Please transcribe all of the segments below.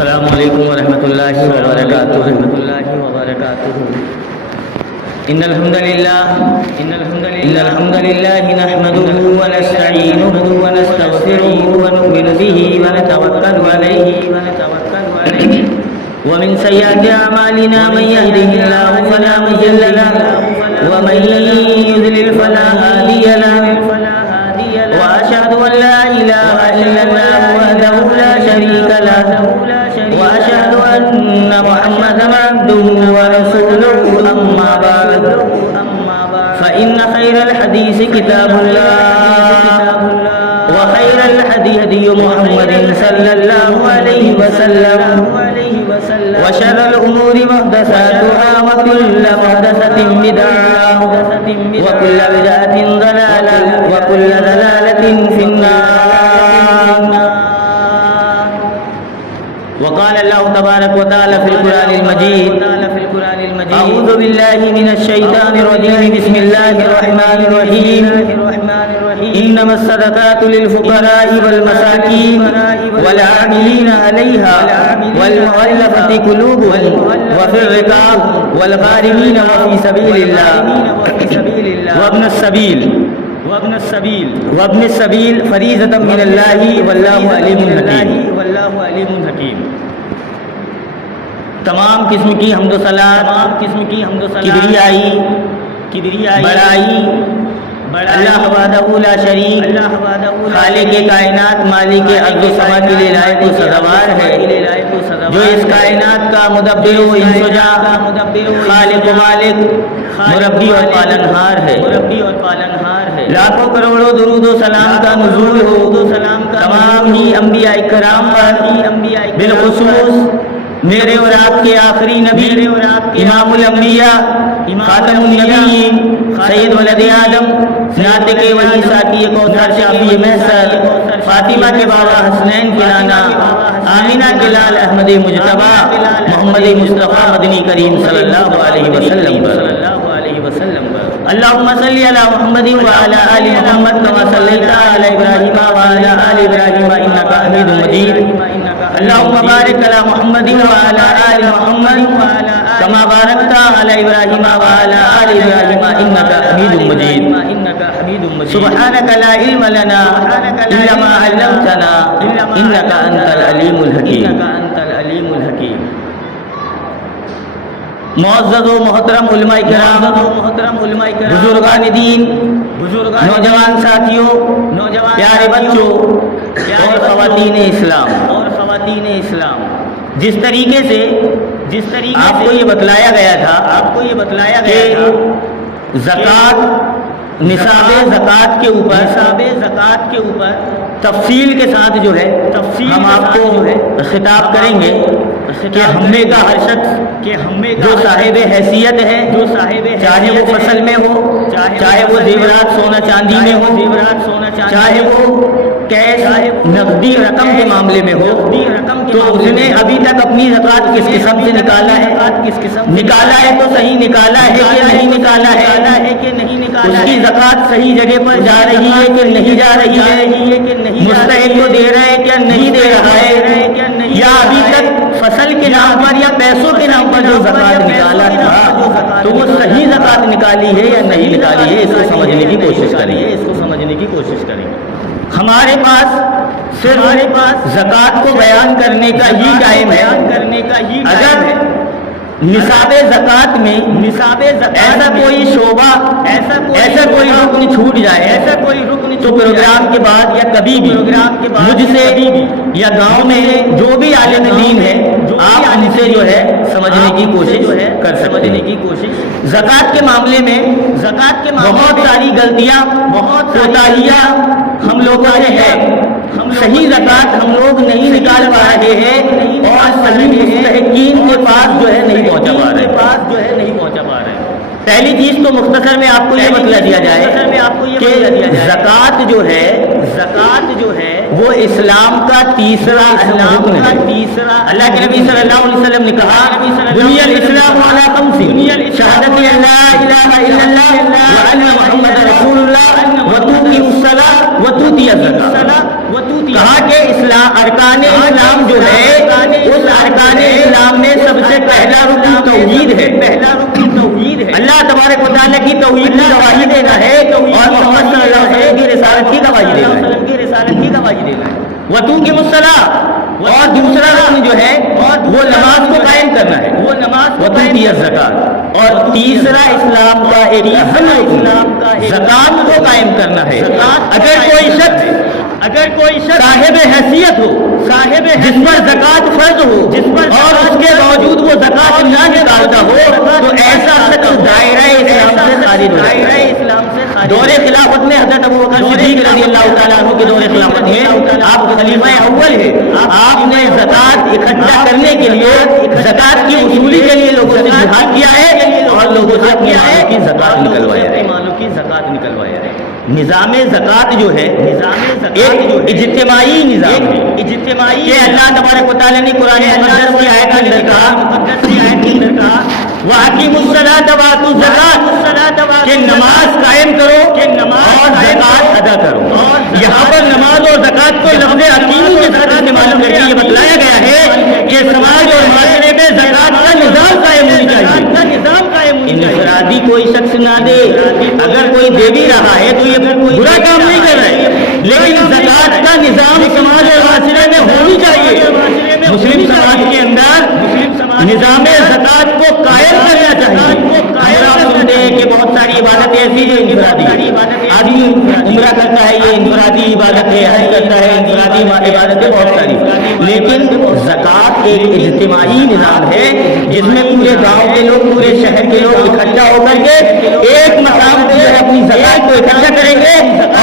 السلام علیکم ورحمۃ اللہ وبرکاتہ۔ ان الحمد للہ نحمده ونستعینه ونستغفره ونؤمن به ونتوکل علیہ ومن سیئات اعمالنا من يهده الله فلا مضل له ومن يضلل فلا هادي له واشهد ان لا اله الا الله وحده لا شريك له واشهد ان محمدا عبده ورسوله اما بعد فان خير الحديث كتاب الله وخير الهدي هدي محمد صلى الله عليه وسلم وشر الامور محدثاتها وكل محدثة بدعة وكل بدعة ضلالة وكل ضلالة في النار وقال الله تبارك وتعالى في القرآن المجيد أعوذ بالله من الشيطان الرجيم بسم الله الرحمن الرحيم إنما الصدقات للفقراء والمساكين والعاملين عليها والمؤلفة قلوبهم وفي الرقاب والغارمين وفي سبيل الله وابن السبيل فريضة من الله والله عليم حكيم۔ تمام قسم کی حمد و ثنا کبریائی بڑائی اللہ وحدہ لا شریک خالق کائنات مالک ارض و سما کے لیے لائق و سزاوار ہے، جو اس کائنات کا مدبر و انسجا خالق و مالک مربی اور پالنہار ہے۔ لاکھوں کروڑوں درود و سلام کا نزول ہو تمام ہی انبیاء کرام پر، بالخصوص میرے اور آپ کے آخری نبی امام الانبیاء خاتم النبیین سید ولد آدم ناطق وحی ساقی کوثر شافی محسر فاطمہ کے بابا حسنین کے نانا آمینہ کے لال احمد مجتبیٰ محمد مصطفیٰ مدنی کریم صلی اللہ علیہ وسلم پر اللہم صلی علی محمد وعلی آل محمد کما صلیت علی ابراہیم وعلی آل ابراہیم انکا حمید مجید اللہم بارک علی محمد وعلی آل محمد کما بارکت علی ابراہیم وعلی آل ابراہیم انکا حمید مجید سبحانک لا علم لنا الا ما علمتنا انکا انت العلیم الحکیم۔ معزز و محترم علماء کرام، بزرگان دین، نوجوان ساتھیوں، پیارے بچوں اور خواتین اسلام، جس طریقے سے آپ کو یہ بتلایا گیا تھا کہ زکوٰۃ نصاب زکوٰۃ کے اوپر تفصیل کے ساتھ جو ہے ہم آپ کو خطاب کریں گے کہ ہمے کا ہر شخص جو صاحب حیثیت ہے، چاہے وہ فصل میں ہو، چاہے وہ زیورات سونا چاندی میں ہو، چاہے وہ کیش نقدی رقم کے معاملے میں ہو، تو اس نے ابھی تک اپنی زکوٰۃ کس قسم سے نکالا ہے تو صحیح نکالا ہے کہ نہیں نکالا ہے، اس کی زکوٰۃ صحیح جگہ پر جا رہی ہے کہ نہیں جا رہی ہے، مستحق کو دے رہا ہے کیا نہیں دے رہا ہے، یا ابھی تک فصل کے نام پر یا پیسوں کے نام پر جو زکوٰۃ نکالا تھا تو وہ صحیح زکوٰۃ نکالی ہے یا نہیں نکالی ہے، اس کو سمجھنے کی کوشش کریں۔ ہمارے پاس صرف زکوٰۃ کو بیان کرنے کا ہی ٹائم ہے۔ اگر نصاب زکوٰۃ میں ایسا کوئی شعبہ، ایسا کوئی رکن چھوٹ جائے تو پروگرام کے بعد یا کبھی بھی مجھ سے یا گاؤں میں جو بھی عالم دین ہے آپ ان سے جو ہے سمجھنے کی کوشش کر سکتے ہیں۔ زکوٰۃ کے معاملے میں بہت ساری غلطیاں، بہت کوتاہیاں ہم لوگوں سے ہے۔ صحیح زکوٰۃ ہم لوگ نہیں نکال پا رہے ہیں اور صحیح مستحقین کے پاس جو ہے نہیں پہنچا پا رہے۔ پہلی چیز تو مختصر میں آپ کو یہ بتلا دیا جائے کہ زکوٰۃ جو ہے وہ اسلام کا تیسرا رکن ہے۔ اللہ کے نبی صلی اللہ علیہ وسلم نے کہا بنی الاسلام علی خمس، شہادت ان لا الہ الا اللہ وان محمد رسول اللہ وتقیم الصلاۃ وتؤتی الزکاۃ۔ کہا کہ اسلام ارکان اسلام جو ہے اس توحید ہے، پہلا رکن توحید ہے، اللہ تبارک و تعالیٰ کی توحید کی گواہی دینا ہے اور محمد صلی اللہ علیہ وسلم کی رسالت کی گواہی دینا ہے، وَتُقِيمُ الصَّلَاةَ، اور دوسرا رکن جو ہے وہ نماز کو قائم کرنا ہے، وہ نماز وَتُؤْتِيَ الزَّكَاةَ، اور تیسرا اسلام کا ایک اہم رکن زکات کو قائم کرنا ہے۔ اگر کوئی شخص صاحب حیثیت ہو، جس پر زکات فرض ہو اور اس کے باوجود وہ زکات نہ نکالتا ہو تو ایسا شخص دائرہ اسلام سے خارج ہو جائے گا۔ دور خلافت میں حضرت ابوبکر صدیق رضی اللہ تعالیٰ عنہ کے دور خلافت میں آپ خلیفہ اول ہے، آپ نے زکات اکٹھا کرنے کے لیے، زکات کی وصولی کے لیے لوگوں سے جہاد کیا ہے اور لوگوں سے اپنے مالوں کی زکات نکلوایا ہے۔ نظام زکات جو ہے ایک اجتماعی نظام ہے، کہ اللہ تبارک و تعالیٰ نے قرآن مقدس کی آیت کے اندر کہا وَأَقِیمُوا الصَّلَاةَ وَآتُوا الزَّکَاةَ، کہ نماز قائم کرو اور زکات ادا کرو۔ یہاں پر نماز اور زکات کو لفظ اقیمو کے ساتھ استعمال کر کے یہ بتلایا گیا ہے کہ سماج اور معاشرے میں زکات کا نظام قائم ہونی چاہیے، انفرادی کوئی شخص نہ دے، اگر کوئی دے بھی رہا ہے تو یہ برا کام نہیں کر رہا ہے، لیکن زکات کا نظام سماج اور معاشرے میں ہونی چاہیے۔ مسلم سماج کے اندر نظام زکات کو قائم کرنا چاہیے۔ ہم سنتے ہیں کہ بہت ساری عبادتیں ایسی جو انفرادی، آدمی عمرہ کرتا ہے یہ انفرادی عبادت ہے، حج کرتا ہے انفرادی عبادتیں بہت ساری، لیکن زکات ایک اجتماعی نظام ہے جس میں پورے گاؤں کے لوگ، پورے شہر کے لوگ اکٹھا ہو کر کے ایک مقام پہ اپنی زکات کو اکٹھا کریں گے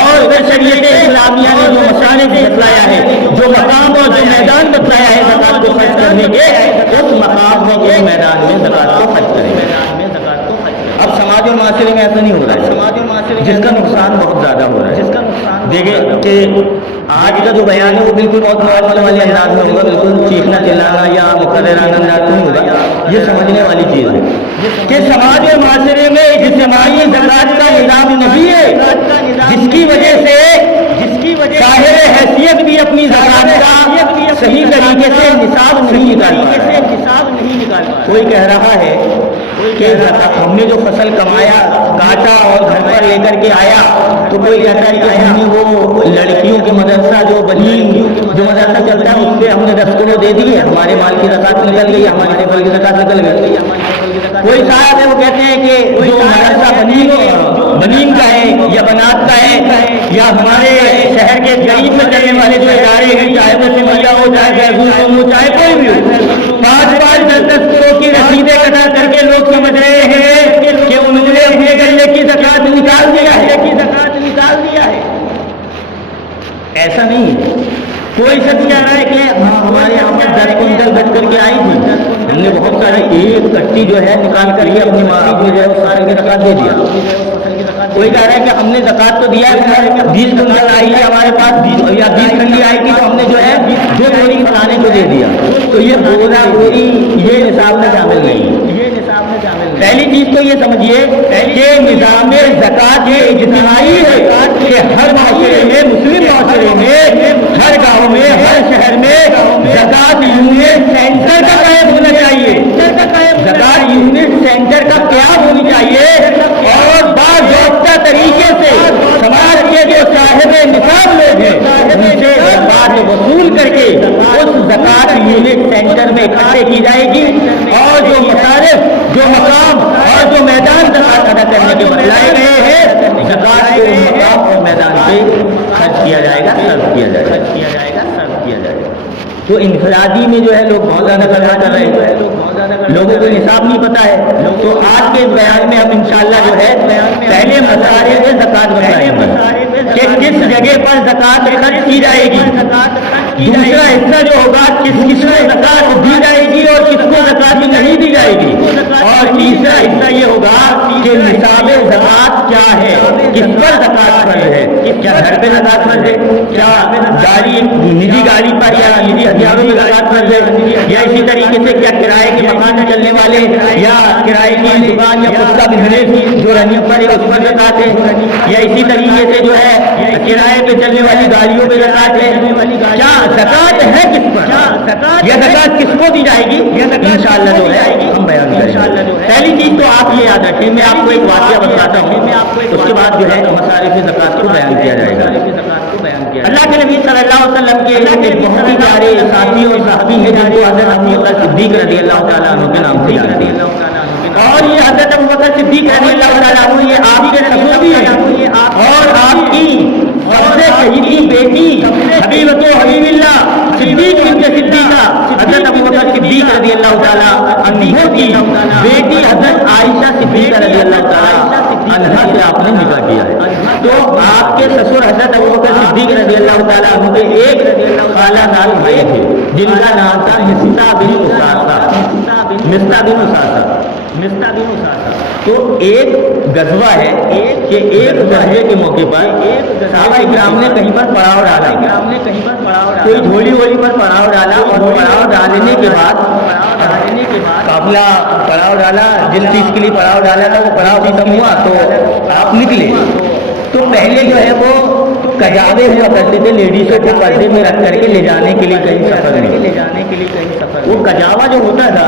اور پھر شریعت اسلامیہ نے جو مصالح بتلایا ہے، جو مقام اور جو میدان بتلایا ہے زکات کو خرچ کرنے کے، اس مقام میں اس میدان میں زکات کو خرچ کریں گے۔ اب سماج اور معاشرے میں ایسا نہیں ہو رہا ہے، جس کا نقصان بہت زیادہ ہو رہا ہے۔ دیکھیں کہ آج کا جو بیان ہے وہ بالکل بہت نارمل والے انداز میں ہوگا، بالکل چیخنا چلانا یا مقررانہ انداز میں ہوگا، یہ سمجھنے والی چیز ہے کہ سماج اور معاشرے میں اجتماعی زکات کا نظام نہیں ہے، جس کی وجہ سے صاحب حیثیت بھی اپنی زکات کا صحیح طریقے سے نصاب نہیں نکال پا رہا۔ کوئی کہہ رہا ہے کہ ہم نے جو فصل کمایا، کاٹا اور گھر پر لے کر کے آیا، تو کوئی کہتا ہے کہ ہم نے وہ لڑکیوں کے مدرسہ جو مدرسہ چلتا ہے اس پہ ہم نے 10 کلو دے دی ہے، ہمارے مال کی زکات نکل گئی، ہمارے پھل کی زکات نکل گئی۔ کوئی صاحب ہے وہ کہتے ہیں کہ جو مدرسہ بنیم کا ہے یا بنات کا ہے، یا ہمارے شہر کے غریب میں چلنے والے جو ادارے ہیں، چاہے وہ سمیا ہو، چاہے بیگون ہو، چاہے کوئی بھی ہو، 5-5 10 کلو کی رسیدیں کٹا کر کے لوگ سمجھ رہے ہیں کہ انہوں نے اپنے گلے کی زکات نکال دیا ہے۔ ایسا نہیں ہے۔ کوئی شخص کہہ رہا ہے کہ ہمارے یہاں پر 10 کنٹل بچ کر کے آئی تھی، ہم نے بہت ساری ایک کٹی جو ہے نکال کر کے اپنی ماں کو جو ہے اس فصل کی زکات دے دیا۔ کوئی کہہ رہا ہے کہ ہم نے زکات تو دیا ہے، 20 کنٹل آئی ہے ہمارے پاس یا 20 کنڈی آئی تھی تو ہم نے جو ہے 2 بوری فلانے کو دے دیا، تو یہ بولا بوری یہ نصاب میں شامل نہیں۔ پہلی چیز تو یہ سمجھیے کہ نظام زکات یہ اجتماعی ہے کہ ہر معاشرے میں، مسلم معاشرے میں، ہر گاؤں میں، ہر شہر میں زکات یونٹ سینٹر کا قائم ہونا چاہیے۔ زکات یونٹ سینٹر کا قیام ہونی چاہیے اور باضابطہ طریقے سے سماج کے جو صاحب نصاب لوگ ہیں ان سے زکات وصول کر کے اس زکات یونٹ سینٹر میں اکٹھے کی جائے گی، اور جو مصارف، جو مقام اور جو میدان زکات ادا کرنے کے بتلائے گئے ہیں، زکات کو مقام اور میدان پہ خرچ کیا جائے گا، صرف کیا جائے گا۔ تو انفرادی میں جو ہے لوگ بہت زیادہ خرچہ کر رہے ہیں، لوگوں کو نصاب نہیں پتا ہے۔ تو آج کے بیان میں ہم انشاءاللہ جو ہے پہلے مسائل میں زکات بتائیں گے کہ کس جگہ پر زکات خرچ کی جائے گی، دوسرا حصہ جو ہوگا کس کو زکات دی جائے گی اور کس کو زکات نہیں دی جائے گی، اور تیسرا حصہ یہ ہوگا کہ نصاب زکات کیا ہے، کس پر زکات فرض ہے، کیا گھر پہ زکات فرض ہے، کیا گاڑی، نجی گاڑی پر یا نجی ہتھیاروں میں زکات فرض ہے، یا اسی طریقے سے کیا کرائے کے مکان میں چلنے والے یا کرائے کی دکان یا خود کا بزنس جو رہنے پر ہے اس پر زکات ہے، یا اسی طریقے سے جو ہے کرائے پہ چلنے والی گاڑیوں پہ زکات ہے۔ کیا زکات ہے کس پر، یہ زکات کس کو دی جائے گی، انشاءاللہ جو ہے ہم بیان کریں گے۔ پہلی چیز تو آپ یہ یاد رکھیں، میں آپ کو ایک واقعہ بتاتا ہوں، اس کے بعد جو ہے مصارف زکوٰۃ کو بیان کیا جائے گا۔ اللہ کے نبی صلی اللہ علیہ وسلم کے ایک بہت ہی پیارے ساتھی اور صحابی ہیں جن کو حضرت ابو بکر صدیق رضی اللہ تعالیٰ عنہ کے نام سے جانتے ہیں، اور یہ حضرت ابو بکر صدیق رضی اللہ تعالیٰ عنہ یہ آپ کے سسر بھی ہیں، اور آپ کی سب سے پہلی بیٹی حبیبۃ حبیب اللہ صدیق بنت صدیقہ حضرت ابو بکر صدیق رضی اللہ تعالیٰ عنہ کی بیٹی حضرت عائشہ صدیقہ رضی اللہ تعالیٰ عنہا سے آپ نے نکاح کیا ہے۔ تو آپ کے سسر حضرت ابو بکر صدیق رضی اللہ تعالیٰ عنہ کے ایک خالہ زاد بھائی تھے جن کا نام تھا مصطح بن اساسہ۔ تو ایک غزوہ ہے کہ ایک غزوے کے موقع پر صحابہ کرام نے کہیں پر پڑاؤ ڈالا، کوئی جھولی وولی پر پڑاؤ ڈالا، اور پڑاؤ ڈالنے کے بعد قافلہ پڑاؤ ڈالا، جن چیز کے لیے پڑاؤ ڈالا تھا وہ پڑاؤ ختم ہوا تو آپ نکلے۔ تو پہلے جو ہے وہ کجاوے ہوا کرتے تھے لیڈیزوں کو پردے میں رکھ کر کے لے جانے کے لیے کہیں سفر میں، وہ کجاوا جو ہوتا تھا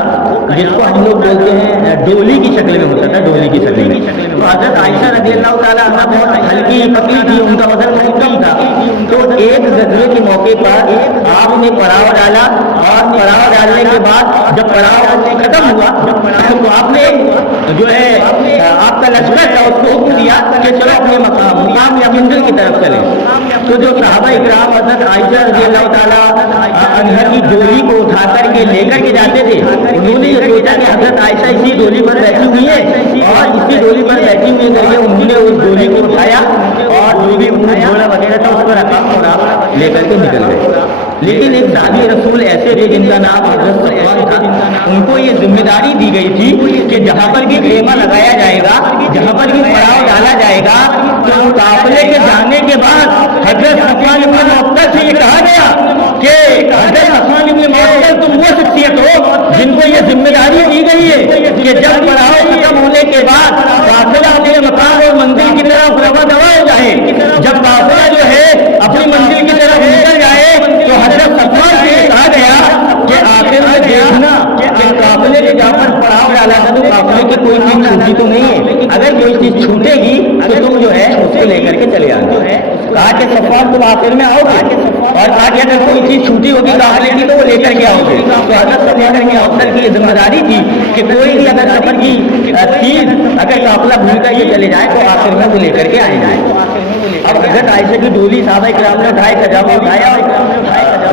جس کو ہم لوگ بولتے ہیں ڈولی کی شکل میں ہوتا تھا، ڈولی کی شکل میں۔ تو حضرت عائشہ رضی اللہ تعالیٰ عنہ بہت ہلکی پتلی تھی، ان کا وزن بہت کم تھا، تو ایک غزوے کے موقع پر آپ نے پڑاؤ ڈالا، اور پڑاؤ ڈالنے کے بعد جب پڑاؤ ختم ہوا تو آپ نے جو ہے آپ کا لشکر تھا اس کو حکم دیا کہ چلو اپنے مقام یا منزل کی طرف چلیں۔ تو جو صحابہ اکرام حضرت عائشہ رضی اللہ تعالیٰ عنہا کی ڈولی کو اٹھا کر کے لے کر کے جاتے تھے، انہوں نے یہ سوچا کہ حضرت عائشہ اسی ڈولی پر بیٹھی ہوئی ہے، اور اسی ڈولی پر بیٹھی ہوئی کر کے انہوں نے اس ڈولی کو اٹھایا اور جو بھی گھوڑا وغیرہ تھا اس پر رکھا اور آپ لے کر کے نکل گئے۔ لیکن ایک صحابی رسول ایسے تھے جن کا نام حضرت صفوان تھا، ان کو یہ ذمہ داری دی گئی تھی کہ جہاں پر بھی خیمہ لگایا جائے گا، جہاں پر بھی پڑاؤ ڈالا جائے گا، تو قافلے کے جانے کے بعد حضرت صفوان بن معطل سے یہ کہا گیا کہ حضرت صفوان بن معطل تم وہ شخصیت ہو جن کو یہ ذمہ داری دی گئی ہے کہ جب پڑاؤ ختم ہونے کے بعد قافلہ اپنے مقام اور منزل کی طرف رواں ہو جائے، جب قافلہ جو ہے اپنی منزل کی طرف نکل جائے تو حضرت صفوان سے کہا گیا کہ آخر میں دیکھنا کہ قافلے کے جہاں پر پڑاؤ ڈالا تھا تو قافلے کی کوئی چیز چھوٹی تو نہیں ہے، اگر کوئی چیز چھوٹے گی تو تم جو ہے اس کو لے کر کے چلے آؤ۔ کہا کہ صفوان تم آخر میں آؤ گے، اور کہا کہ اگر کوئی چیز چھوٹی ہوگی قافلے کی تو وہ لے کر کے آؤ گے۔ تو حضرت صفوان کے افسر کی ذمہ داری تھی کہ کوئی بھی اگر سفر کی چیز اگر قافلہ بھول کر کے چلے جائے تو آخر میں وہ لے کر کے آئیں گے۔ اب حضرت عائشہ کی ڈولی صحابہ کرام نے اٹھائے، کجاوا اٹھایا،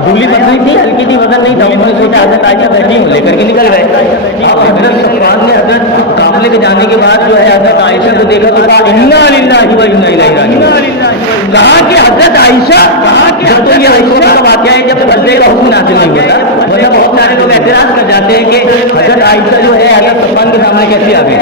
ڈولی پتلی تھی، ہلکی تھی، وزن نہیں تھا، انہوں نے سوچا حضرت عائشہ بیٹھی ہوں، لے کر کے نکل گئے۔ اب حضرت صفوان نے حضرت قافلے کے جانے کے بعد جو ہے حضرت عائشہ کو دیکھا تو کہا انا للہ و انا الیہ راجعون۔ کہا کہ حضرت عائشہ، جب تو یہ عائشہ کا واقعہ ہے جب پردے کا حکم نازل نہیں ہوتا، مطلب بہت سارے لوگ اعتراض کر جاتے ہیں کہ حضرت عائشہ جو ہے حضرت صفوان کے سامنے کیسے آ گئی،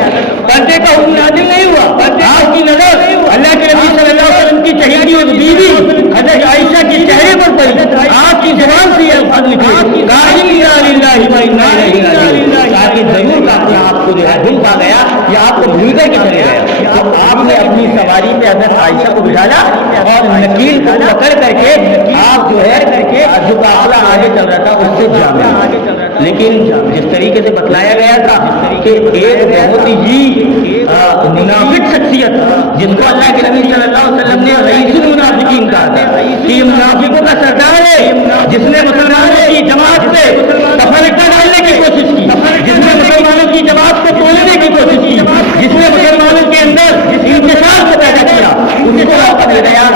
پردے کا حکم نازل نہیں ہوا، آپ کی نظر اللہ کے نبی صلی اللہ علیہ وسلم کی چہیتی اور بیوی حضرت عائشہ کے چہرے پر پڑی، آپ کی زبان سے یہ الفاظ نکلے کہا انا للہ و انا الیہ راجعون، تاکہ ضرور آپ کو جو ہے دل پا گیا یا آپ کو بھول کر کے چلے گیا۔ تو آپ نے اپنی سواری پہ حضرت عائشہ کو بٹھایا اور نکیل کو پکڑ کر کے آپ جو ہے جو قافلہ آگے چل رہا تھا اس سے جامع، لیکن جس طریقے سے بتلایا گیا تھا کہ ایک بہت ہی منافق شخصیت جس کو اللہ کے نبی صلی اللہ علیہ وسلم نے رئیس المنافقین کہا تھا کہ یہ منافقوں کا سردار ہے، جس نے مسلمانوں کی جماعت سے تفرقہ ڈالنے کی کوشش کی، جس نے مسلمانوں کی جماعت کو توڑنے کی کوشش کی، جس نے مسلمانوں کے اندر انتشار کو پیدا کیا، اسی کو آپ نے گیا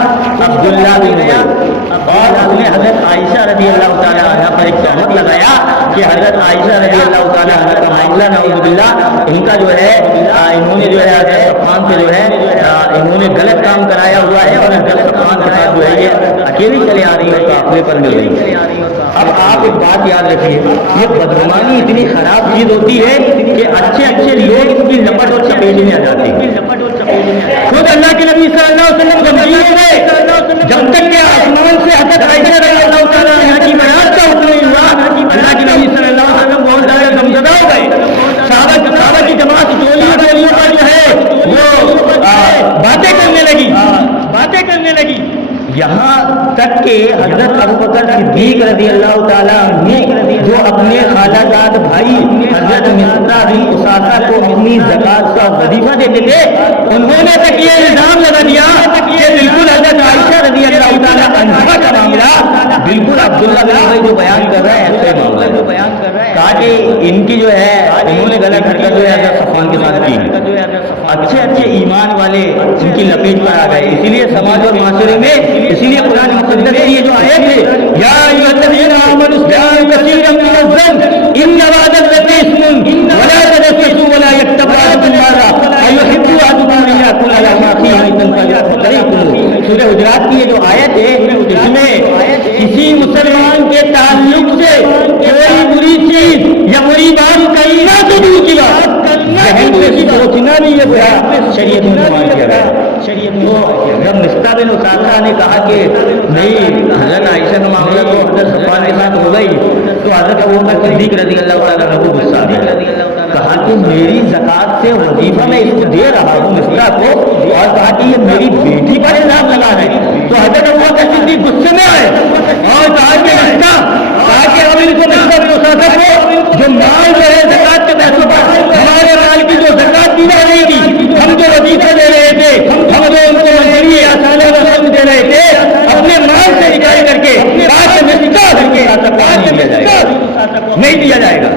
عبداللہ بن ابی، اور ہم نے حضرت عائشہ رضی اللہ تعالیٰ عنہ پر ایک تہمت لگایا کہ حضرت عائشہ رضی اللہ تعالیٰ عنہ کا معاملہ نعوذ باللہ ان کا جو ہے انہوں نے جو ہے حضرت صفوان سے جو ہے انہوں نے غلط کام کرایا ہوا ہے، اور حضرت صفوان کے ساتھ جو ہے یہ اکیلی چلے آ رہی ہے قافلے پر مل رہی ہے۔ اب آپ ایک بات یاد رکھیے، یہ بدگمانی اتنی خراب چیز ہوتی ہے کہ اچھے اچھے لوگ اس کی لپٹ اور چپیٹ میں آ جاتے ہیں۔ خود اللہ کے نبی صلی اللہ علیہ وسلم غمگین ہو گئے جب تک کہ آسمان سے حضرت عائشہ رضی اللہ تعالیٰ عنہا کی بیعت کا حکم نہیں ہوا، اللہ کے نبی صلی اللہ علیہ وسلم بہت زیادہ غمزدہ ہو گئے۔ صحابہ کی جماعت ٹولیوں پر جو ہے وہ باتیں کرنے لگی، یہاں تک کہ حضرت ابوبکر صدیق رضی اللہ تعالیٰ عنہ جو اپنے خالہ جات بھائی حضرت مصطح بن دیتے تھے، انہوں نے تک یہ الزام لگا دیا کہ بالکل حضرت عائشہ رضی اللہ تعالیٰ عنہا کا معاملہ بالکل عبداللہ بن ابی جو بیان کر رہا ہے ایسے معاملہ جو بیان کر رہا ہے، کہا کہ ان کی جو ہے انہوں نے غلط حرکت جو ہے حضرت صفوان کے ساتھ کی، اچھے اچھے ایمان والے ان کی لپیٹ پر آ گئے، اسی لیے سماج اور معاشرے میں، اسی لیے قرآن مقدس کی یہ جو آیت ہے یا ایھا الذین آمنوا استغفروا کثیرا من الذنب ان وعد اللہ اسم ولا تجسسوا ولا یغتب بعضکم بعضا ایحب احدکم ان یاکل لحم اخیہ میتا فکرہتموہ۔ سورہ حجرات کی یہ جو آیت ہے اس میں کسی مسلمان کے تعلق سے کوئی بری چیز یا بری بات کرنا تو دور کی بات ذہن میں سوچنا بھی یہ گویا شریعت میں استعمال کیا گیا ہے۔ جب مصطح بن اساسہ نے کہا کہ نہیں حضرت عائشہ کا معاملہ تو حضرت صفوان کے ساتھ ہو گئی، تو حضرت ابوبکر صدیق رضی اللہ تعالیٰ عنہ کو غصہ آیا، کہا کہ میری زکات سے وظیفہ میں اس کو دے رہا ہوں مصطح کو، اور کہا کہ یہ میری بیٹی پر الزام لگا ہے، تو حضرت ابوبکر صدیق غصے میں آئے اور کہا کہ اب ان کو مصطح بن اساسہ کو جو مال جو ہے زکات کے پیسوں پر ہمارے مال کی جو زکات دی جا رہی تھی، ہم جو وظیفہ دے رہے تھے، ہم جو ان کو منظری یا سالہ رسم دے رہے تھے، اپنے مال سے نکال کر کے نہیں دیا جائے گا۔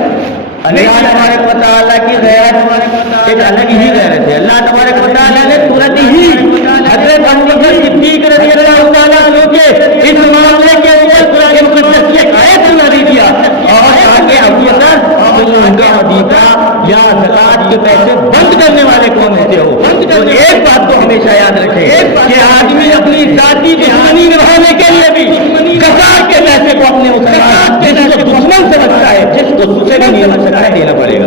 اللہ تبارک و تعالیٰ کی غیرت ایک الگ ہی غیرت ہے۔ اللہ تبارک و تعالیٰ نے ترنت ہی حضرت ابوبکر صدیق رضی اللہ تعالیٰ عنہ کے اس معاملے کے اوپر قرآن مقدس کی ایک آیت سنادی دیا اور کہا کہ ابوبکر تم ان کا وظیفہ یا زکات کے پیسے بند کرنے والے کون ہوتے ہو؟ تو ایک بات کو ہمیشہ یاد رکھے کہ آدمی اپنی ذاتی دشمنی نبھانے کے لیے بھی زکات کے پیسے کو اپنے دشمن سمجھتا ہے، جس کو اس سے بھی نہیں روک سکتا دینا پڑے گا۔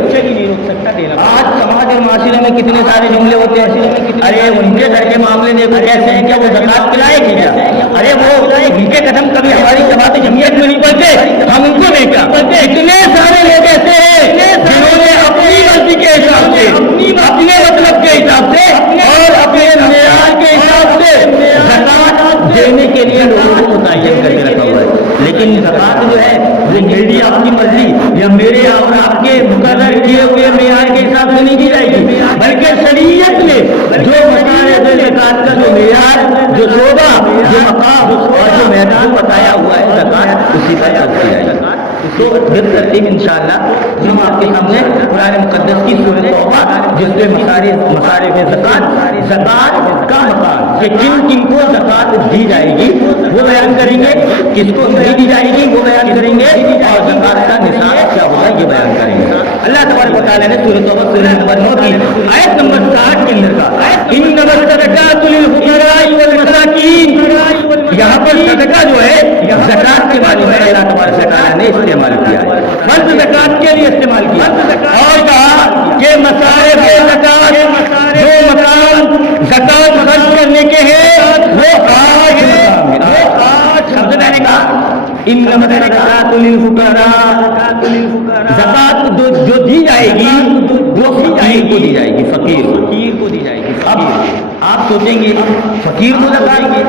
آج سماج اور معاشرے میں کتنے سارے جملے ہوتے ہیں، ارے ان کے گھر کے معاملے دیکھو کیسے ہیں، کیا وہ زکات کھلائے گی کیا؟ ارے وہ ان کے قدم کبھی ہماری جماعت جمعیت میں نہیں پڑتے، ہم ان کو نہیں کیا؟ اتنے سارے لوگ ایسے ہیں جنہوں نے اپنی مرضی کے حساب سے، اپنے مطلب کے حساب سے اور اپنے معیار کے حساب سے زکات دینے کے لیے لوگوں کو متعین کر کے رکھا ہوا ہے، لیکن زکات جو ہے وہ میری آپ کی مرضی یا میرے اور آپ کے مقرر کیے ہوئے معیار کے حساب سے نہیں دی جائے گی، بلکہ شریعت میں جو مسائل زکات کا جو معیار، جو شعبہ، جو مقام اور جو محدود بتایا ہوا ہے زکات اسی پر چلتی جائے گی۔ تو پھر ترتیب انشاءاللہ ہم آپ کے سامنے قرآن مقدس کی سورۃ توبہ جس میں مصارف زکات کا مقام کہ کن کن کو زکات دی جائے گی وہ بیان کریں گے، کس کو نہیں دی جائے گی وہ بیان کریں گے، اور زکات کا نصاب کیا ہوگا یہ بیان کریں گے۔ اللہ تبارک و تعالیٰ نے سورۃ توبہ سورہ نمبر 9 کی آیت نمبر 60 کے اندر کا انما الصدقات للفقراء والمساکین، یہاں پر صدقہ جو ہے زکات کے بارے میں اللہ تبارک و تعالیٰ نے استعمال کیا ہے، فرض زکات کے لیے استعمال کیا اور کہا کہ مصارف زکات جو مقام زکات خرچ کرنے کے ہیں وہ آج سب سے پہلے کہا انما الصدقات للفقراء، زکات جو دی جائے گی وہ فقیر کو دی جائے گی، فقیر کو دی جائے گی۔ اب آپ سوچیں گے فقیر کو زکات گے،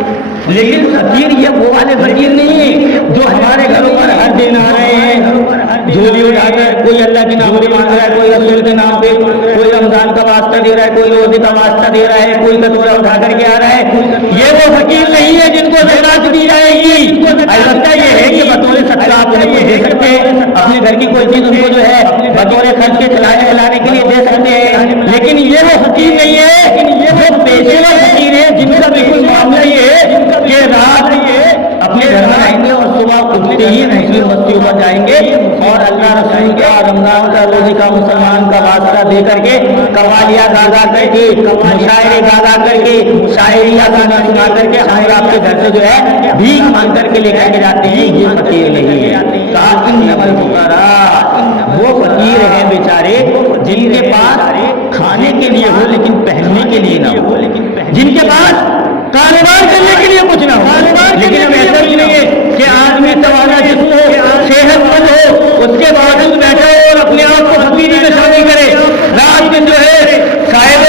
لیکن فقیر یہ وہ والے فقیر نہیں ہے جو ہمارے گھروں پر ہر دن آ رہے ہیں جھولی اٹھا کر، کوئی اللہ کے نام پہ مانگ رہا ہے، کوئی رسول کے نام پہ، کوئی رمضان کا واسطہ دے رہا ہے، کوئی روزے کا واسطہ دے رہا ہے، کوئی کٹورا اٹھا کر کے آ رہا ہے، یہ وہ فقیر نہیں ہے جن کو زکات دی جائے گی۔ البتہ یہ ہے کہ بطور صدقہ آپ انہیں کوئی دے سکتے ہیں، اپنے گھر کی کوئی چیز ان کو جو ہے بطور خرچ کے کھلانے کے لیے دے سکتے ہیں، لیکن یہ وہ فقیر نہیں ہے جو پیشے ور فقیر ہے جن کا بالکل معاملہ یہ ہے کہ رات اپنے گھر میں آئیں گے اور صبح اٹھتے ہی مسلم بستیوں پر جائیں گے اور اللہ رسول کا رمضان کا روزے کا مسلمان کا واسطہ دے کر کے قوالیاں گا کر کے مشاعرے گا کر کے شاعریاں گانا سنا کر کے ہمیں آپ کے گھر سے جو ہے بھیک مانگ کر کے لے کر کے جاتے ہیں، یہ فقیر نہیں ہے۔ وہ فقیر ہیں بیچارے جن کے پاس کھانے کے لیے ہو لیکن پہننے کے لیے نہ ہو، جن کے پاس کاروبار کرنے کے لیے کچھ نہ ہو، لیکن اب ایسا ہی نہیں ہے کہ آدمی توانا جسم ہو، صحت مند ہو، اس کے باوجود بیٹھا ہو اور اپنے آپ کو فقیری میں شامل کرے، رات دن جو ہے صاحب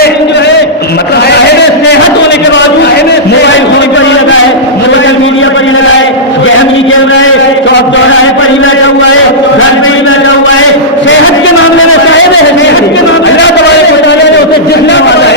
صحت ہونے کے باوجود موبائل فون پر ہی لگا ہے، سوشل میڈیا پر ہی لگا ہے، گیم ہی کھیل رہا ہے، چوک چوراہے پر ہی بیٹھا ہوا ہے، گھر میں ہی بیٹھا ہوا ہے، صحت کے معاملے میں صاحب ہے، اللہ تبارک و تعالیٰ نے اسے جسم والا ہے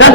10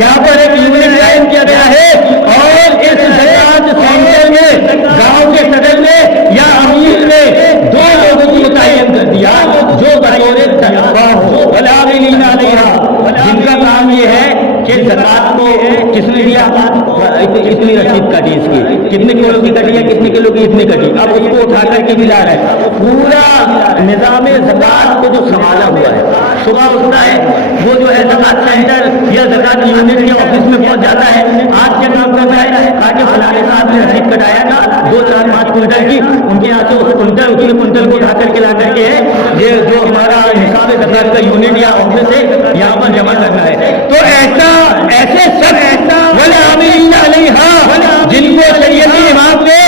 یہاں پر ایک یونٹ قائم کیا گیا ہے اور اس زکات سینٹر میں گاؤں کے صدر نے یا امیر نے 2 لوگوں کو متعین کر دیا جو بطور تنخواہ ہو والعاملین علیہا، جن کا کام یہ ہے کہ زکات کو کس نے دیا، اتنی رسید کٹی، اس کی کتنے کلو کی کٹی ہے، کتنے کلو کی اتنی کٹی، اب اس کو اٹھا کر کے ملا رہا ہے. پورا نظام زکات کو جو سنبھالا ہوا ہے، صبح اٹھتا ہے وہ جو ہے زکات سینٹر یا زکات یونٹ کے آفس میں پہنچ جاتا ہے، آج کیا کام کرتا ہے تاکہ فلانے صاحب نے رسید کٹایا تھا 2 4 5 کنٹل کی، ان کے یہاں سے اس کنٹل کو اٹھا کر کے لا کر کے یہ جو ہمارا نصاب زکات کا یونٹ یا آفس ہے یہاں پر جمع کرنا ہے. تو ایسے سب والعاملین علیہا، جن کو شریعتی امام نے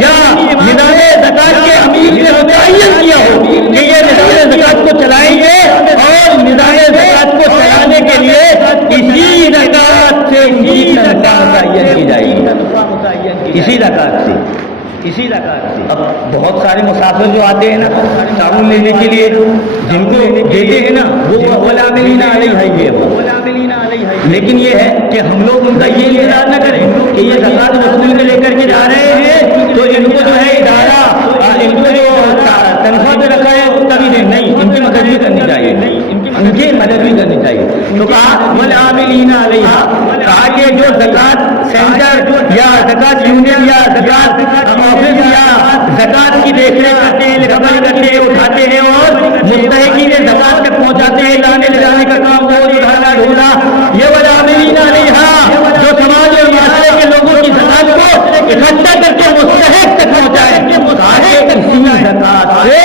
یا نظام زکات کے امیر نے متعین کیا ہو کہ یہ نظام زکات کو چلائیں گے اور نظام زکات کو چلانے کے لیے اسی زکات سے ان کی تنخواہ متعین کی جائے گی، اسی زکات سے. اب بہت سارے مسافر جو آتے ہیں نا صابن لینے کے لیے، جن کو دیتے ہیں نا وہ والعاملین علیہا، لیکن یہ ہے کہ ہم لوگ ان کا یہ انتظار نہ کریں کہ یہ زکات وصول کے لے کر کے جا رہے ہیں تو ان کو جو ہے ادارہ ان کو جو تنخواہ پہ رکھا ہے اس کا بھی دیں، نہیں، ان کی مدد بھی کرنی چاہیے، ان کی مدد بھی کرنی چاہیے. تو کہا والعاملین علیہا، کہا کہ جو زکات سینٹر یا زکات یونین یا زکات آفس یا زکات کی دیکھ ریکھ کرتے ہیں، رقم کرتے ہیں، اٹھاتے ہیں اور مستحقین زکات تک پہنچاتے ہیں، لانے لے جانے کا کام وہ اٹھانا ڈھونا، یہ والعاملین علیہا جو سماج اور معاشرے کے لوگوں کی زکات کو اکٹھا کر کے مستحق تک پہنچائے، اسی زکات سے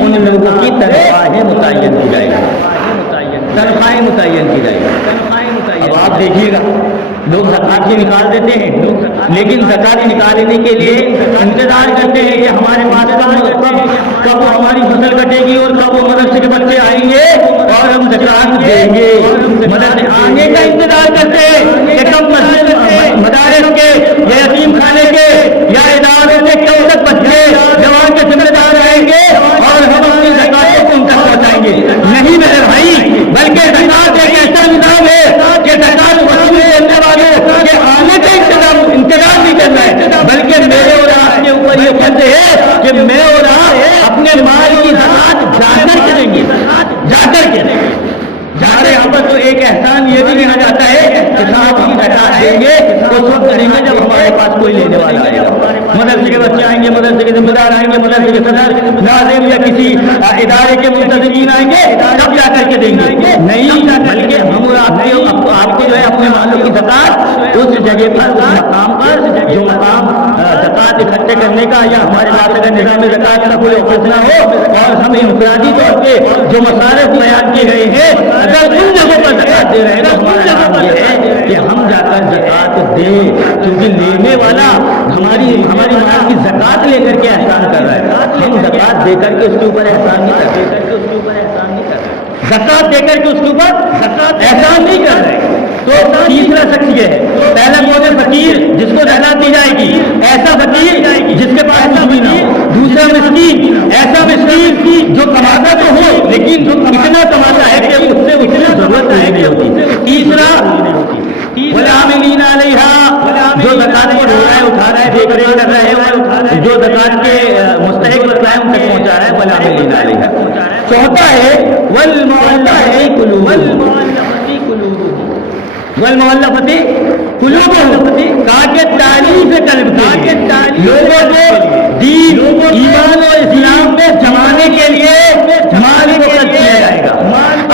ان لوگوں کی تنخواہیں متعین کی جائے گی، تنخواہیں متعین کی جائے گی. اب آپ دیکھیے گا لوگ زکات بھی نکال دیتے ہیں، لیکن زکات نکالنے کے لیے انتظار کرتے ہیں کہ ہمارے پاس کب ہماری فصل کٹے گی اور کب وہ مدرسے کے بچے آئیں گے اور ہم زکات دیں گے. مدرسے آنے کا انتظار کرتے ہیں کہ کب مدارس کے یا یتیم خانے کے یا اداروں کے کب تک بچے جوان کے ذمہ دار رہیں گے اور ہم اپنی زکات کو ان تک پہنچائیں گے. نہیں میرے بھائی، بلکہ زکات ایک ایسا نظام ہے کہ زکات وصول کرنے والوں کے آنے کا انتظار نہیں کرنا ہے، بلکہ میرے اور آپ کے اوپر یہ فرض ہے کہ میں اور آپ اپنے مال کی زکات جا کر کے دیں گے، جا کر کے ہمارے یہاں پر تو ایک احسان یہ بھی کہا جاتا ہے کہ صاحب ہم زکات دیں گے اس وقت کریں گے جب ہمارے پاس کوئی لینے والا آئے گا. مدرسے کے بچے آئیں گے، مدرسے کے ذمہ دار آئیں گے، مدرسے کے صدر ناظم یا کسی ادارے کے منتظمین آئیں گے تب جا کر کے دیں گے. نہیں، بلکہ ہم اور آپ کو جو ہے اپنے مالوں کی زکات اس جگہ پر، اس مقام پر جو مقام زکات اکٹھے کرنے کا یا ہمارے پاس اگر نظام زکات کا کوئی آفس نہ ہو اور ہم انفرادی طور پہ جو مصارف بیان کیے گئے ہیں اگر ان جگہوں پر زکات دے رہے ہیں تو ہمارا کام یہ ہے کہ ہم جا کر زکات دیں، کیونکہ لینے والا ہماری مال کی زکات لے کر کے احسان کر رہا ہے، ہم زکات دے کر کے اس کے اوپر احسان نہیں کرتے، زکات دے کر کے اس کے اوپر احسان نہیں کر رہے. تو تیسرا شخص یہ ہے، پہلا کون ہے؟ فقیر جس کو زکات دی جائے گی، ایسا فقیر جس کے پاس کچھ بھی نہ ہو. دوسرا مسکین، ایسا مسکین جو کماتا تو ہو لیکن جو اتنا کماتا ہے کہ اس سے اتنی ضرورت نہیں ہوتی. تیسرا والعاملین علیہا، جو زکات کو ڈھو رہا ہے، اٹھا رہا ہے، دیکھ ریکھ کر رہا ہے اور جو زکات کے مستحق بتائے ان تک پہنچا رہا ہے، والعاملین علیہا. چوتھا ہے والمؤلفۃ قلوبہم، تاکہ تعریف قلب کے لوگوں کو دین، ایمان اور اسلام میں جمانے کے لیے مال کو خرچ کیا جائے گا.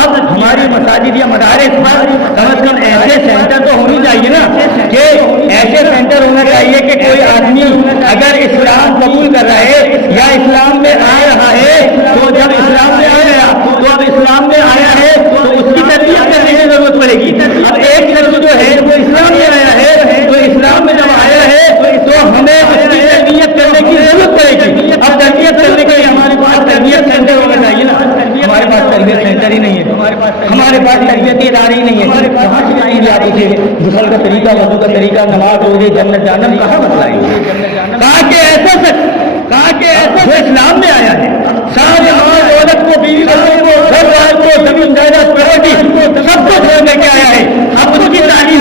اب ہماری مساجد یا مدارس پر کم از کم ایسے سینٹر تو ہونی چاہیے نا، کہ ایسے سینٹر ہونا چاہیے کہ کوئی آدمی اگر اسلام قبول کر رہا ہے یا اسلام میں آ رہا ہے تو جب اسلام میں آ گیا تو اب اسلام میں آیا ہے تو اس کی تربیت کرنے کی ضرورت پڑے گی. اب ایک شخص جو ہے وہ اسلام میں آیا ہے تو اسلام میں جب آیا ہے تو ہمیں اس کی تربیت کرنے کی ضرورت پڑے گی. اب تربیت کرنے کے لیے ہمارے پاس تربیت سینٹر ہونا چاہیے نا. ہمارے پاس تربیت سینٹر ہی نہیں ہے، ہمارے پاس تربیتی ادارے ہی نہیں ہے. کہاں سکھائیں گے آپ اسے غسل کا طریقہ، وضو کا طریقہ، نماز روزے، جنت جانم کہاں بتلائیں گے؟ کہا کہ ایسا اسلام میں آیا ہے، سارے مال عورت کو، بیوی بچوں کو، گھر وال کو، زمین جائیداد پراپرٹی سب کو چھوڑ کر کے آیا ہے. اب اس کی تعلیم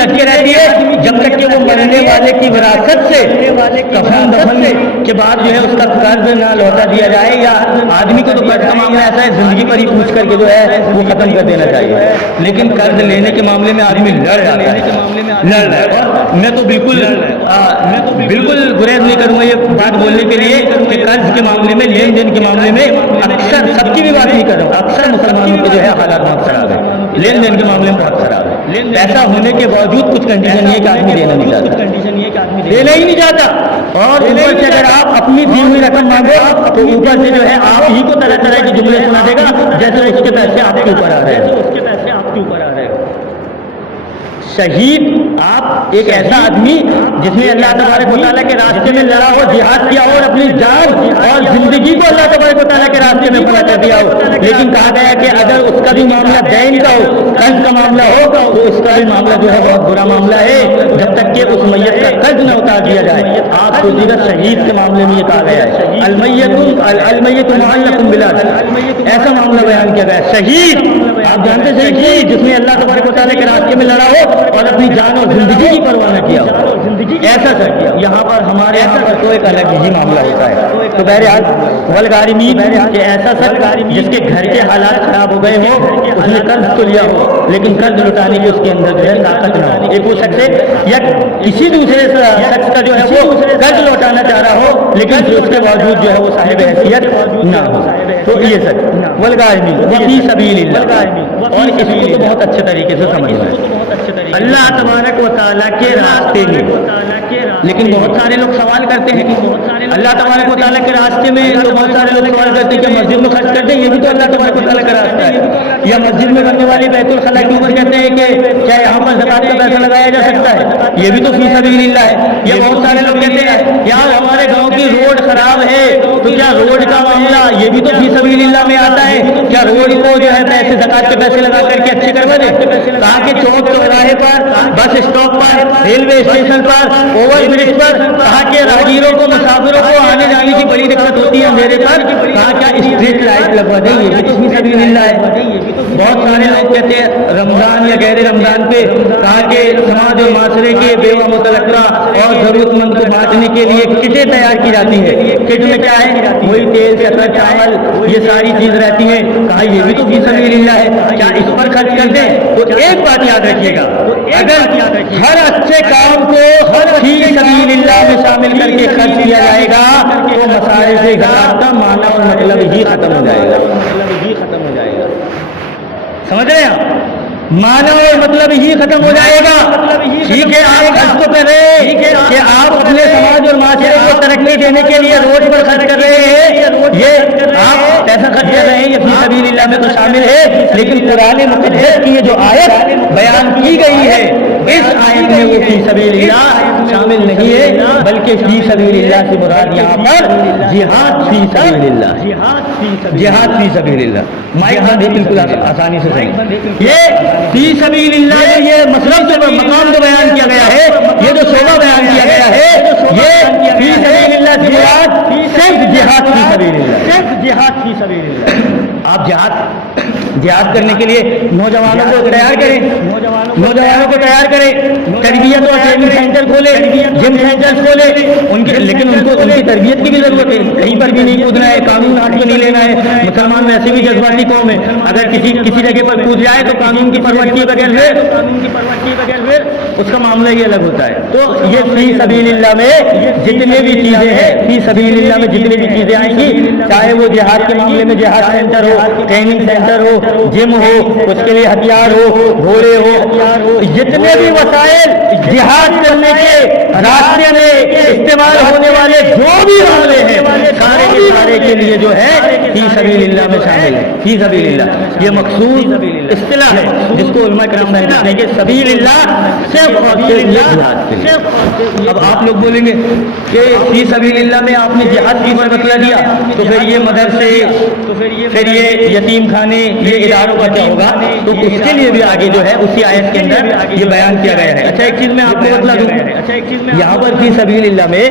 لٹکے رہتی ہے جب تک کہ وہ مرنے والے کی وراثت سے کفن دفن کے بعد جو ہے اس کا قرض نہ لوٹا دیا جائے، یا آدمی کو تو قرض کا معاملہ ایسا ہے زندگی پر ہی پوچھ کر کے جو ہے وہ ختم کر دینا چاہیے، لیکن قرض لینے کے معاملے میں آدمی لڑ رہا ہے۔ میں تو بالکل گریز نہیں کروں گا یہ بات بولنے کے لیے کہ قرض کے معاملے میں، لین دین کے معاملے میں اکثر سب کی بھی بات نہیں کر رہا ہوں، اکثر مسلمانوں کے جو ہے حالات بہت خراب ہے، لین دین کے معاملے میں بہت خراب ہے۔ ایسا ہونے کے باوجود کچھ کنڈیشن یہ کہ آدمی دینا نہیں چاہتا، دینا ہی نہیں چاہتا، اور اوپر سے اگر آپ اپنی دی ہوئی رقم مانگو تو اوپر سے جو ہے آپ ہی کو طرح طرح کے جملے سنا دے گا جیسے اس کے پیسے آپ کے اوپر آ رہے ہیں۔ شہید آپ ایک ایسا آدمی جس نے اللہ تبارک و تعالیٰ کے راستے میں لڑا ہو، جہاد کیا ہو اور اپنی جان اور زندگی کو اللہ تبارک و تعالیٰ کے راستے میں فنا کر دیا ہو، لیکن کہا گیا کہ اگر اس کا بھی معاملہ دین کا ہو، قرض کا معاملہ ہو تو اس کا بھی معاملہ جو ہے بہت برا معاملہ ہے، جب تک کہ اس میت کا قرض نہ اتار دیا جائے۔ آپ کو دیگر شہید کے معاملے میں یہ کہا گیا ہے المیت معلق بالعدل، ایسا معاملہ بیان کیا گیا ہے۔ شہید آپ جانتے ہیں شہید جس نے اللہ تبارک و تعالیٰ کے راستے میں لڑا ہو اور اپنی جان اور زندگی کی پرواہ نہ کیا ہو، ایسا سر یہاں پر ہمارے یہاں پر تو ایک الگ ہی معاملہ ہوتا ہے۔ تو بہرحال والغارمین کہ ایسا سر جس کے گھر کے حالات خراب ہو گئے ہو، اس نے قرض تو لیا ہو لیکن قرض لوٹانے کی اس کے اندر جو ہے طاقت نہ ہو، ایک وہ شخص ہے یا کسی دوسرے شخص کا جو ہے وہ قرض لوٹانا چاہ رہا ہو لیکن اس کے باوجود جو ہے وہ صاحب حیثیت نہ ہو، تو یہ سر والغارمین فی سبیل اللہ، اور اس کو تو بہت اچھے طریقے سے سمجھنا ہے اللہ تبارک و تعالیٰ کے راستے میں۔ لیکن بہت سارے لوگ سوال کرتے ہیں اللہ تبارک و تعالیٰ کے راستے میں، تو بہت سارے لوگ سوال کرتے ہیں کہ مسجد میں خرچ کرتے ہیں، یہ بھی تو اللہ تبارک و تعالیٰ کا راستہ ہے، یا مسجد میں بننے والی بیت الخلاء کے اوپر کہتے ہیں کہ کیا یہاں پر زکوٰۃ کا پیسہ لگایا جا سکتا ہے، یہ بھی تو فی سبیل اللہ ہے۔ یا بہت سارے لوگ کہتے ہیں یار ہمارے گاؤں کی روڈ خراب ہے تو کیا روڈ کا معاملہ یہ بھی تو فی سبیل اللہ میں آتا ہے، کیا روڈ کو جو ہے پیسے زکوٰۃ کے پیسے لگا کر کے اچھے کروا دے، تاکہ چوک چوراہے پر، بس اسٹاپ پر، ریلوے اسٹیشن پر، اوور برج پر، کہاں کے راہگیروں کو، مسافروں کو آنے جانے کی بڑی دقت ہوتی ہے اندھیرے پر، کہاں کیا اسٹریٹ لائٹ لگوا دیں، یہ بھی تو فی سبیل اللہ ہے۔ بہت سارے لوگ کہتے ہیں رمضان یا غیر رمضان پہ کہاں کے سماج اور معاشرے کے بیوہ متلقہ اور ضرورت مند کو بانٹنے کے لیے کٹیں تیار کی جاتی ہے، کٹ میں کیا ہے وہی تیل شکر چاول یہ ساری چیز رہتی ہیں، کہا یہ بھی تو فی سبیل اللہ ہے، کیا اس پر خرچ کر دیں؟ تو ایک بات یاد رکھیے گا، اگر ہر اچھے کام کو فی سبیل اللہ میں شامل کر کے خرچ کیا جائے گا تو مسائل سے زکوٰۃ کا معنی اور مطلب ہی ختم ہو جائے گا، سمجھ رہے ہیں آپ؟ معنی اور مطلب ہی ختم ہو جائے گا۔ ٹھیک ہے آپ خرچ تو کر رہے ہیں کہ آپ اپنے سماج اور معاشرے کو ترقی دینے کے لیے روڈ پر خرچ کر رہے ہیں، یہ آپ پیسہ خرچ کر رہے ہیں، یہ فی سبیل اللہ میں تو شامل ہے، لیکن قرآن مقدس کی یہ جو آیت بیان کی گئی ہے اس آیت میں وہ فی سبیل اللہ شامل نہیں ہے، بلکہ فی سبیل اللہ سے مراد یہاں پر جہاد فی سبیل اللہ، جہاد فی سبیل اللہ۔ مائک بند ہے بالکل آسانی سے صحیح، یہ فی سبیل اللہ میں یہ مطلب جو مقام جو بیان کیا گیا ہے، یہ جو شعبہ بیان کیا گیا ہے، یہ فی سبیل اللہ سے مراد صرف جہاد فی سبیل اللہ، صرف جہاد فی سبیل اللہ۔ آپ جہاد کرنے کے لیے نوجوانوں کو تیار کریں، تربیت اور ٹریننگ سینٹر کھولے، جم سینٹر کھولے، لیکن ان کو ان کی تربیت کی بھی ضرورت ہے، کہیں پر بھی نہیں کودنا ہے، قانون ہاتھ میں نہیں لینا ہے، مسلمان ویسے بھی جذباتی قوم ہے، اگر کسی جگہ پر کود جائے تو قانون کی پرورش کیے بغیر پھر اس کا معاملہ یہ الگ ہوتا ہے۔ تو یہ فی سبیل اللہ میں جتنے بھی چیزیں ہیں، فی سبیل اللہ میں جتنی بھی چیزیں آئیں گی، چاہے وہ جہاد کے معاملے میں جہاد سینٹر ہو، ٹریننگ سینٹر ہو، جم ہو، اس کے لیے ہتھیار ہو، گھوڑے ہو، جتنے بھی وسائل جہاد کرنے کے راستے میں استعمال ہونے والے جو بھی معاملے ہیں، سارے کے سارے کے لیے جو ہے فی سبیل اللہ میں شامل ہے۔ فی سبیل اللہ یہ مخصوص اصطلاح ہے جس کو علماء کرام کہتے ہیں کہ سبیل اللہ صرف اور صرف جہاد کے لیے۔ اب آپ لوگ بولیں گے کہ فی سبیل اللہ میں آپ نے جہاد کی مسئلہ دیا تو پھر یہ مدرسے، پھر یہ یتیم خانے، یہ اداروں کا کیا ہوگا؟ تو اس کے لیے بھی آگے جو ہے اسی آیت کے اندر یہ بیان کیا گیا ہے۔ اچھا ایک چیز میں آپ کو بتلا دوں، یہاں پر فی سبیل اللہ میں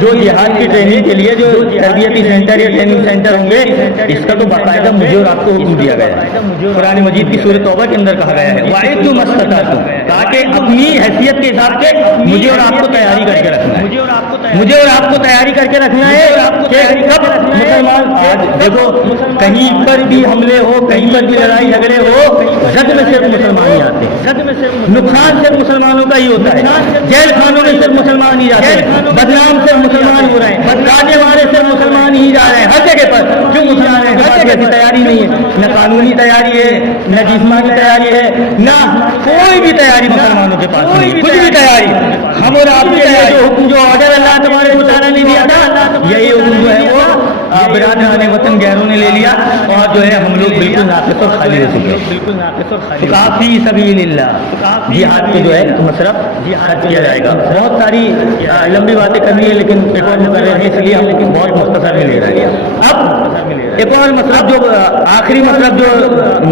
جو جہاد کی ٹریننگ کے لیے جو تربیتی سینٹر یا ٹریننگ سینٹر ہوں گے، اس کا تو باقاعدہ مجھے اور آپ کو حکم دیا گیا ہے۔ قرآن مجید کی سورۃ توبہ کے اندر کہا گیا ہے وَاعِدُّوا مَا اسْتَطَعْتُمْ، کہا کہ اپنی حیثیت کے حساب سے مجھے اور آپ کو تیاری کر کے رکھنا ہے، مجھے اور آپ کو تیاری کر کے رکھنا ہے کہ کب مسلمان آج دیکھو کہیں پر بھی حملے ہو، کہیں پر بھی لڑائی جھگڑے ہو، زد میں صرف مسلمان ہی آتے ہیں، نقصان صرف مسلمانوں کا ہی ہوتا ہے، جیل خانوں میں صرف مسلمان ہی جاتے ہیں، بدنام صرف مسلمان ہو رہے ہیں، کاٹے مارے صرف مسلمان ہی جا رہے ہیں ہر جگہ پر، کیوں مسلمان ہیں؟ ہر جگہ کی تیاری نہیں ہے، نہ قانونی تیاری ہے، نہ جسمانی تیاری ہے، نہ کوئی بھی تیاری مسلمانوں کے پاس نہیں، کچھ بھی تیاری ہم اور آپ کے لیے جو حکم جو آرڈر اللہ تبارک و تعالیٰ نے دیا تھا، یہی حکم جو ہے وہ برادران وطن غیروں نے لے لیا اور جو ہے ہم لوگ بالکل ناقص اور خالی ہو چکے، کافی سبیل اللہ جہاد کے جو ہے مصرف خرچ کیا جائے گا۔ بہت ساری لمبی باتیں کرنی ہے لیکن ایک اور مقرر ہے اس لیے ہم بہت مختصر میں لے رہے ہیں۔ اب ایک اور مطلب جو آخری مطلب جو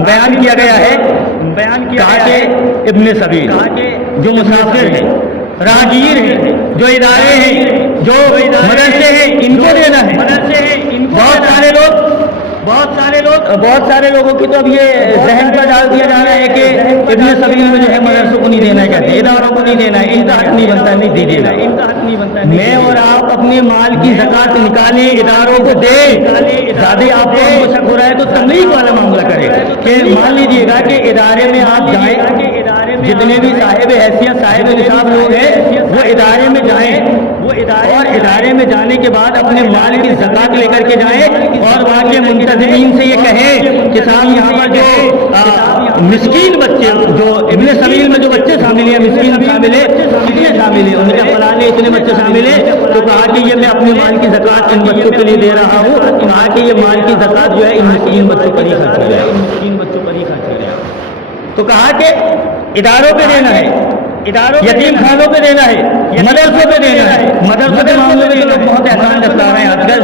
بیان کیا گیا ہے، کہا کہ ابن سبیل جو مسافر ہیں، راہگیر ہیں، جو ادارے ہیں، جو مدرسے ہیں، ان کو دینا ہے۔ بہت سارے لوگوں کی تو اب یہ ذہن پر ڈال دیا جا رہا ہے کہ ابن سبیل میں جو ہے مدرسوں کو نہیں دینا ہے، کہتے ہیں اداروں کو نہیں دینا ہے، ان کا حق نہیں بنتا، نہیں دیجیے گا۔ میں اور آپ اپنے مال کی زکات نکالیں، اداروں کو دیں، زیادہ آپ کو شک ہو رہا ہے تو تملیغ والا معاملہ کرے کہ مان لیجیے گا کہ ادارے میں آپ جائیں، جتنے بھی صاحب حیثیت صاحب نصاب لوگ ہیں وہ ادارے میں جائیں اور ادارے میں جانے کے بعد اپنے مال کی زکات لے کر کے جائیں اور وہاں کے منتظمین سے یہ کہیں کہ صاحب یہاں پر جو مسکین بچے جو ابن سبیل میں جو بچے شامل ہیں، مسکین شامل ہے، کتنے شامل ہیں؟ ان کے فلانے اتنے بچے شامل ہیں، تو کہا کہ یہ میں اپنے مال کی زکات ان بچوں کے لیے دے رہا ہوں، کہا کہ یہ مال کی زکات جو ہے ان مسکین بچوں پر ہی خرچ ہو جائے، تو کہا کہ اداروں پہ دینا ہے، یتیم خانوں پہ دینا ہے، مدرسوں پہ دینا ہے۔ مدرسوں کے معاملے میں لوگ بہت احسان جتا رہے ہیں، آج کل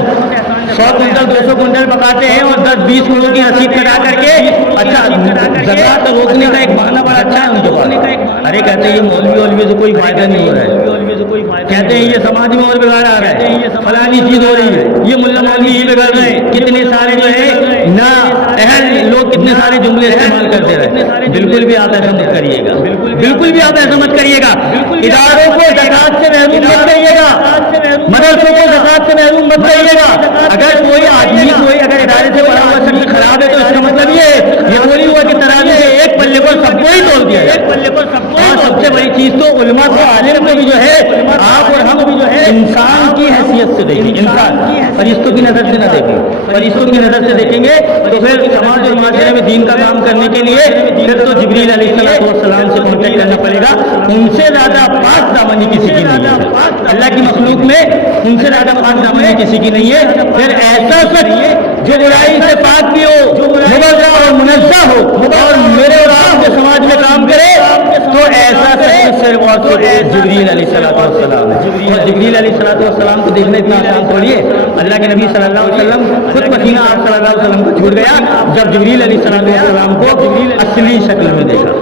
100 کنٹل 200 کنٹل پکاتے ہیں اور 10-20 کلو کی رسید کٹا کر کے اچھا زکات روکنے کا ایک بہانہ بڑا اچھا ہے ان کے پاس۔ ارے کہتے ہیں یہ مولوی سے کوئی فائدہ نہیں ہو رہا ہے، کہتے ہیں یہ سماج میں اور بگاڑ آ رہا ہے، فلانی چیز ہو رہی ہے، یہ ملا مولوی ہی بگڑ رہے ہیں، کتنے سارے جو ہے نا اہل لوگ کتنے سارے جملے استعمال کرتے رہے۔ بالکل بھی آپ ایسا مت کریے گا، بالکل بھی آپ ایسا مت کریے گا، اداروں کو زکات سے محروم مت کریے گا، مدرسوں کو زکات سے محروم مت کریے گا۔ اگر کوئی آدمی کوئی اگر ادارے سے پڑھا ہوا شخص خراب ہے تو اس کا مطلب یہ بولی ہوا کہ ترازو سے ایک پلے پر سب کو ہی توڑ دیا جائے۔ اور سب سے بڑی چیز تو علماء کو عالم کو بھی جو ہے آپ اور ہم بھی جو ہے انسان کی حیثیت سے دیکھیں، انسان فرشتوں کی نظر سے نہ دیکھیں، فرشتوں کی نظر سے دیکھیں گے تو پھر سماج اور معاشرے میں دین کا کام کرنے کے لیے پھر تو جبریل علیہ السلام سے کانٹیکٹ کرنا پڑے گا، ان سے زیادہ پاک دامنی کسی کی نہیں ہے، اللہ کی مخلوق میں ان سے زیادہ پاک دامنی کسی کی نہیں ہے۔ پھر ایسا شخص جو برائی سے پاک بھی ہو، مبرہ اور منزہ ہو اور میرے اور آپ کے سماج میں کام کرے تو ایسا شخص صرف اور صرف جبریل علیہ السلام ہے۔ اور جبریل علیہ السلام کو دیکھنا اتنا آسان تھوڑی ہے، اللہ کے نبی صلی اللہ علیہ وسلم خود پسینہ آپ صلی اللہ علیہ وسلم کو چھوٹ گیا جب جبریل علیہ السلام کو اصلی شکل میں دیکھا۔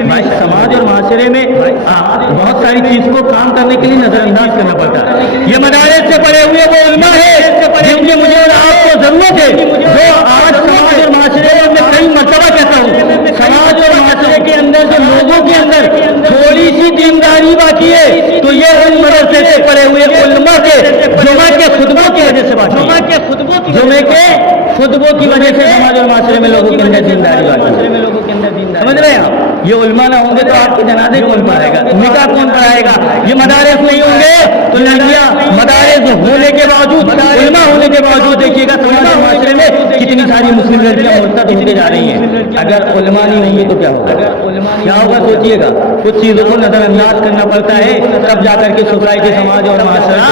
بھائی سماج اور معاشرے میں بہت ساری چیز کو کام کرنے کے لیے نظر انداز کرنا پڑتا ہے۔ یہ مدارس سے پڑے ہوئے وہ علماء ہے جن کی مجھے اور آپ کو ضرورت ہے، جو آج سماج اور معاشرے میں کئی مرتبہ کہتا ہوں سماج اور معاشرے کے اندر جو لوگوں کے اندر تھوڑی سی دینداری باقی ہے تو یہ ان مدرسے سے پڑے ہوئے علماء کے جمعہ کے خطبوں کی وجہ سے باقی ہے، جمعے کے خطبوں کی وجہ سے سماج اور معاشرے میں لوگوں کے اندر دینداری باقی ہے۔ سمجھ رہے ہیں آپ؟ یہ علماء نہ ہوں گے تو آپ کے جنازے کون پڑھائے گا، نکاح کون پڑھائے گا؟ یہ مدارس نہیں ہوں گے تو لڑکیاں مدارس ہونے کے باوجود، علماء ہونے کے باوجود دیکھیے گا سماج اور معاشرے میں کتنی ساری مسلم لڑکیاں مرتد ہوتے جا رہی ہیں۔ اگر علماء نہیں ہوں گے تو کیا ہوگا؟ کیا ہوگا سوچیے گا۔ کچھ چیزوں کو نظر انداز کرنا پڑتا ہے تب جا کر کے سوسائٹی سماج اور معاشرہ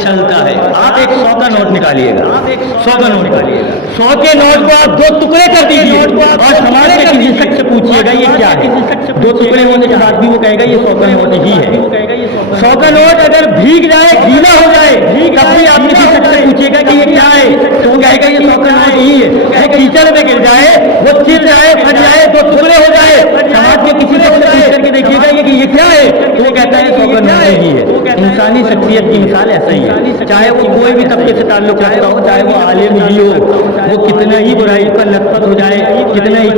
چلتا ہے۔ آپ ایک 100 کا نوٹ نکالیے گا، 100 کا نوٹ نکالیے گا، 100 کے نوٹ کو آپ 2 ٹکڑے کر دیجیے اور سماج کے کسی شخص سے پوچھیے گا یہ کیا ہے، 2 ٹکڑے ہونے کے بعد بھی وہ کہے گا یہ 100 کا نوٹ ہی ہے۔ 100 کا نوٹ اگر بھیگ جائے، گیلا ہو جائے، تب بھی آپ کسی شخص سے پوچھیے گا کہ یہ کیا ہے تو وہ کہے گا یہ 100 کا نوٹ ہی ہے۔ وہ کیچڑ میں گر جائے، وہ چر جائے، پھٹ جائے، 2 ٹکڑے ہو جائے، سماج کے کسی شخص سے پوچھ کر کے دیکھیے گا یہ کیا ہے تو وہ کہتا ہے 100 کا نوٹ ہی ہے۔ انسانی شخصیت کی مثال ایسا ہی ہے، چاہے وہ کوئی بھی طبقے سے تعلق رکھتا ہو، چاہے وہ عالم ہی ہو، وہ کتنا ہی برائی پر لطفت ہو جائے، کتنا ہی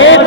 1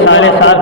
7.5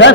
10